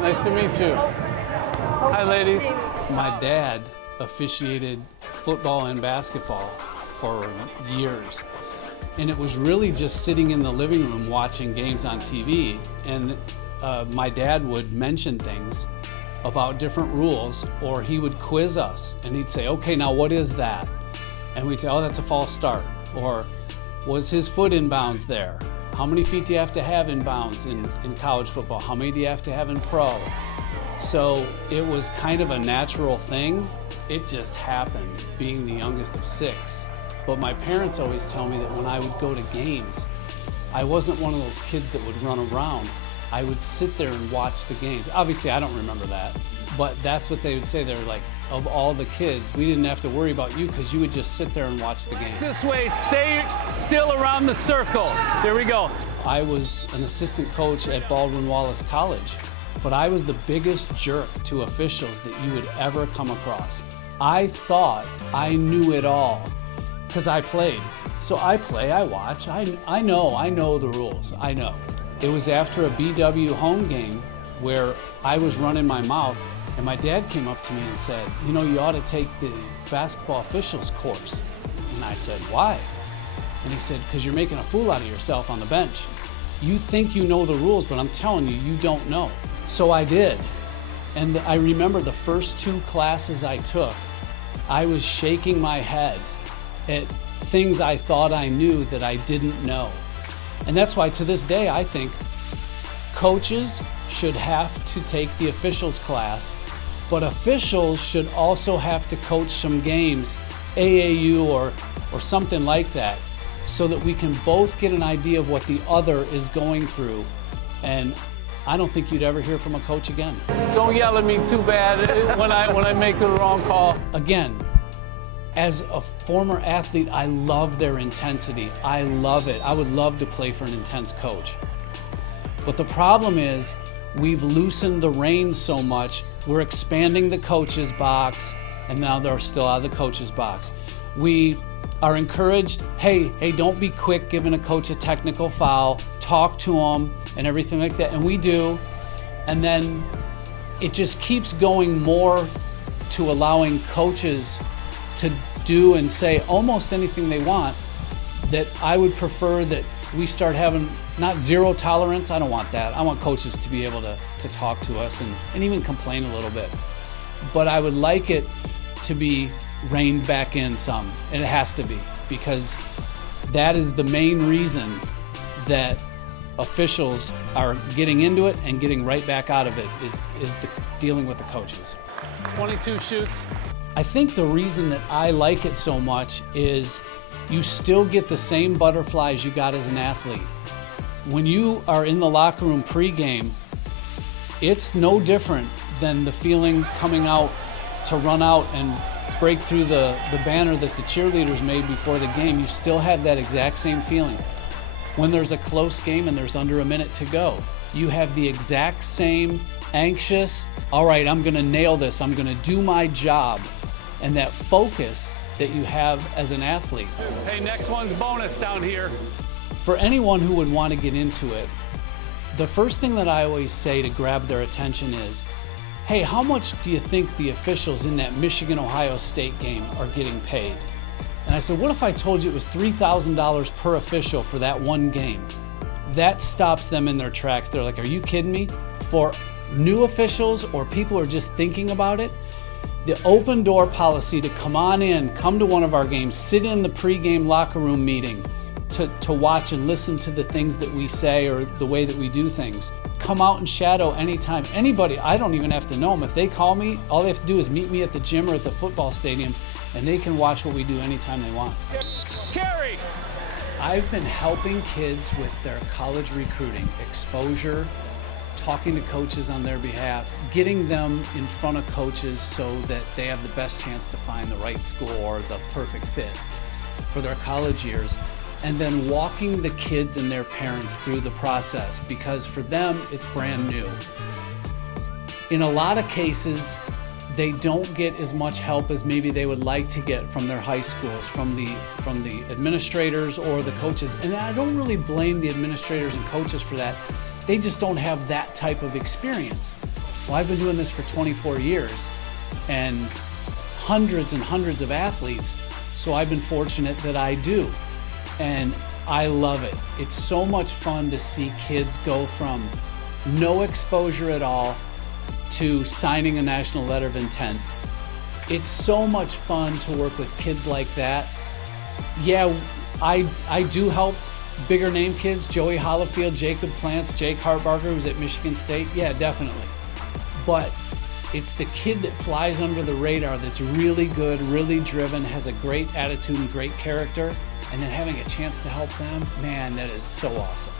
Nice to meet you. Hi, ladies. My dad officiated football and basketball for years. And it was really just sitting in the living room watching games on TV. And my dad would mention things about different rules, or he would quiz us and he'd say, okay, now what is that? And we'd say, oh, that's a false start. Or was his foot in bounds there? How many feet do you have to have in bounds in college football? How many do you have to have in pro? So it was kind of a natural thing. It just happened, being the youngest of 6. But my parents always tell me that when I would go to games, I wasn't one of those kids that would run around. I would sit there and watch the games. Obviously, I don't remember that, but that's what they would say. They're like, of all the kids, we didn't have to worry about you because you would just sit there and watch the game. This way, stay still around the circle. There we go. I was an assistant coach at Baldwin Wallace College, but I was the biggest jerk to officials that you would ever come across. I thought I knew it all because I played. So I play, I watch, I know the rules, I know. It was after a BW home game where I was running my mouth, and my dad came up to me and said, you know, you ought to take the basketball officials course. And I said, why? And he said, because you're making a fool out of yourself on the bench. You think you know the rules, but I'm telling you, you don't know. So I did. And I remember the first 2 classes I took, I was shaking my head at things I thought I knew that I didn't know. And that's why to this day, I think coaches should have to take the officials class, but officials should also have to coach some games, AAU or something like that, so that we can both get an idea of what the other is going through. And I don't think you'd ever hear from a coach again. Don't yell at me too bad when I make the wrong call. Again, as a former athlete, I love their intensity. I love it. I would love to play for an intense coach. But the problem is, we've loosened the reins so much, we're expanding the coach's box, and now they're still out of the coach's box. We are encouraged, hey, don't be quick giving a coach a technical foul, talk to them, and everything like that, and we do. And then it just keeps going more to allowing coaches to do and say almost anything they want, that I would prefer that we start having not zero tolerance. I don't want that. I want coaches to be able to talk to us and even complain a little bit. But I would like it to be reined back in some, and it has to be, because that is the main reason that officials are getting into it and getting right back out of it is dealing with the coaches. 22 shoots. I think the reason that I like it so much is you still get the same butterflies you got as an athlete. When you are in the locker room pregame, it's no different than the feeling coming out to run out and break through the banner that the cheerleaders made before the game. You still have that exact same feeling. When there's a close game and there's under a minute to go, you have the exact same anxious, all right, I'm gonna nail this, I'm gonna do my job, and that focus that you have as an athlete. Hey, next one's bonus down here. For anyone who would want to get into it, the first thing that I always say to grab their attention is, hey, how much do you think the officials in that Michigan-Ohio State game are getting paid? And I said, what if I told you it was $3,000 per official for that one game? That stops them in their tracks. They're like, are you kidding me? For new officials or people who are just thinking about it, the open door policy to come on in, come to one of our games, sit in the pregame locker room meeting to watch and listen to the things that we say or the way that we do things. Come out and shadow anytime. Anybody, I don't even have to know them. If they call me, all they have to do is meet me at the gym or at the football stadium, and they can watch what we do anytime they want. Carry! I've been helping kids with their college recruiting, exposure, talking to coaches on their behalf, getting them in front of coaches so that they have the best chance to find the right school or the perfect fit for their college years, and then walking the kids and their parents through the process, because for them, it's brand new. In a lot of cases, they don't get as much help as maybe they would like to get from their high schools, from the administrators or the coaches. And I don't really blame the administrators and coaches for that. They just don't have that type of experience. Well, I've been doing this for 24 years and hundreds and hundreds of athletes, so I've been fortunate that I do. And I love it. It's so much fun to see kids go from no exposure at all to signing a national letter of intent. It's so much fun to work with kids like that. Yeah, I do help bigger name kids, Joey Hollifield, Jacob Plants, Jake Hartbarger, who's at Michigan State. Yeah, definitely. But it's the kid that flies under the radar that's really good, really driven, has a great attitude and great character, and then having a chance to help them, man, that is so awesome.